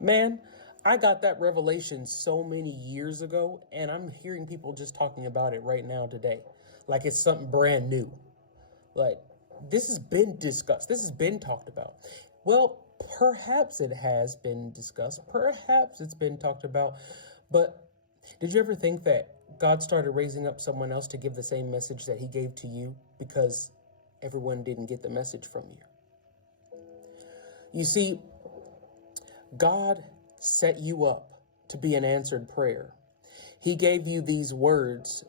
Man, I got that revelation so many years ago, and I'm hearing people just talking about it right now today. Like it's something brand new. Like, this has been discussed. This has been talked about. Well, perhaps it has been discussed. Perhaps it's been talked about. But did you ever think that God started raising up someone else to give the same message that he gave to you because everyone didn't get the message from you? You see, God set you up to be an answered prayer. He gave you these words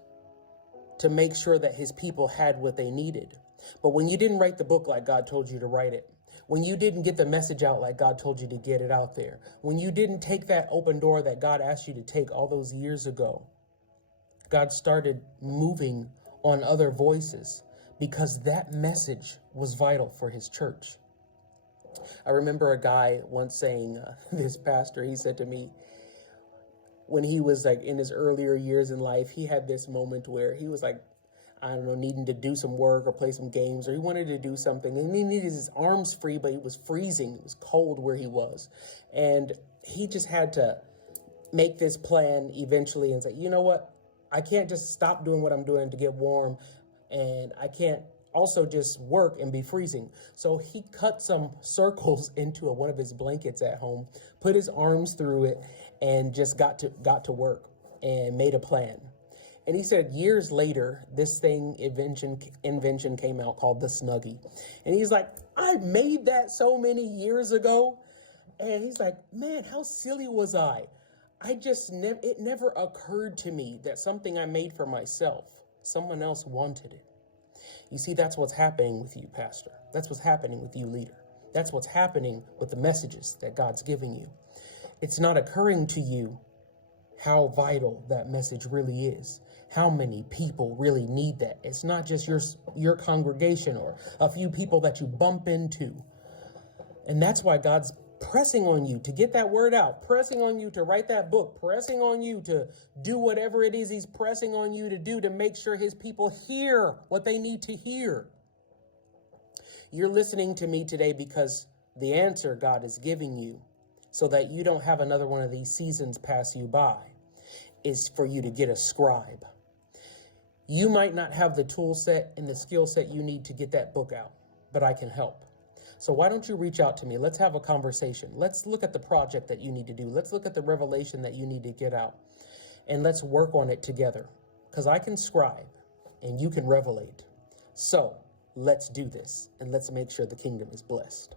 to make sure that his people had what they needed. But when you didn't write the book like God told you to write it, when you didn't get the message out like God told you to get it out there, when you didn't take that open door that God asked you to take all those years ago, God started moving on other voices because that message was vital for his church. I remember a guy once saying, this pastor, he said to me, when he was like in his earlier years in life, he had this moment where he was like, I don't know, needing to do some work or play some games, or he wanted to do something and he needed his arms free, but it was freezing. It was cold where he was. And he just had to make this plan eventually and say, you know what? I can't just stop doing what I'm doing to get warm. And I can't also just work and be freezing. So he cut some circles into one of his blankets at home, put his arms through it, and just got to work and made a plan. And he said years later, this invention came out called the Snuggie. And he's like, I made that so many years ago. And he's like, man, how silly was I? It never occurred to me that something I made for myself, someone else wanted it. You see, that's what's happening with you, pastor. That's what's happening with you, leader. That's what's happening with the messages that God's giving you. It's not occurring to you how vital that message really is, how many people really need that. It's not just your congregation or a few people that you bump into. And that's why God's pressing on you to get that word out, pressing on you to write that book, pressing on you to do whatever it is he's pressing on you to do to make sure his people hear what they need to hear. You're listening to me today because the answer God is giving you, so that you don't have another one of these seasons pass you by, is for you to get a scribe. You might not have the tool set and the skill set you need to get that book out, but I can help. So why don't you reach out to me? Let's have a conversation. Let's look at the project that you need to do. Let's look at the revelation that you need to get out, and let's work on it together, because I can scribe and you can revelate. So let's do this, and let's make sure the kingdom is blessed.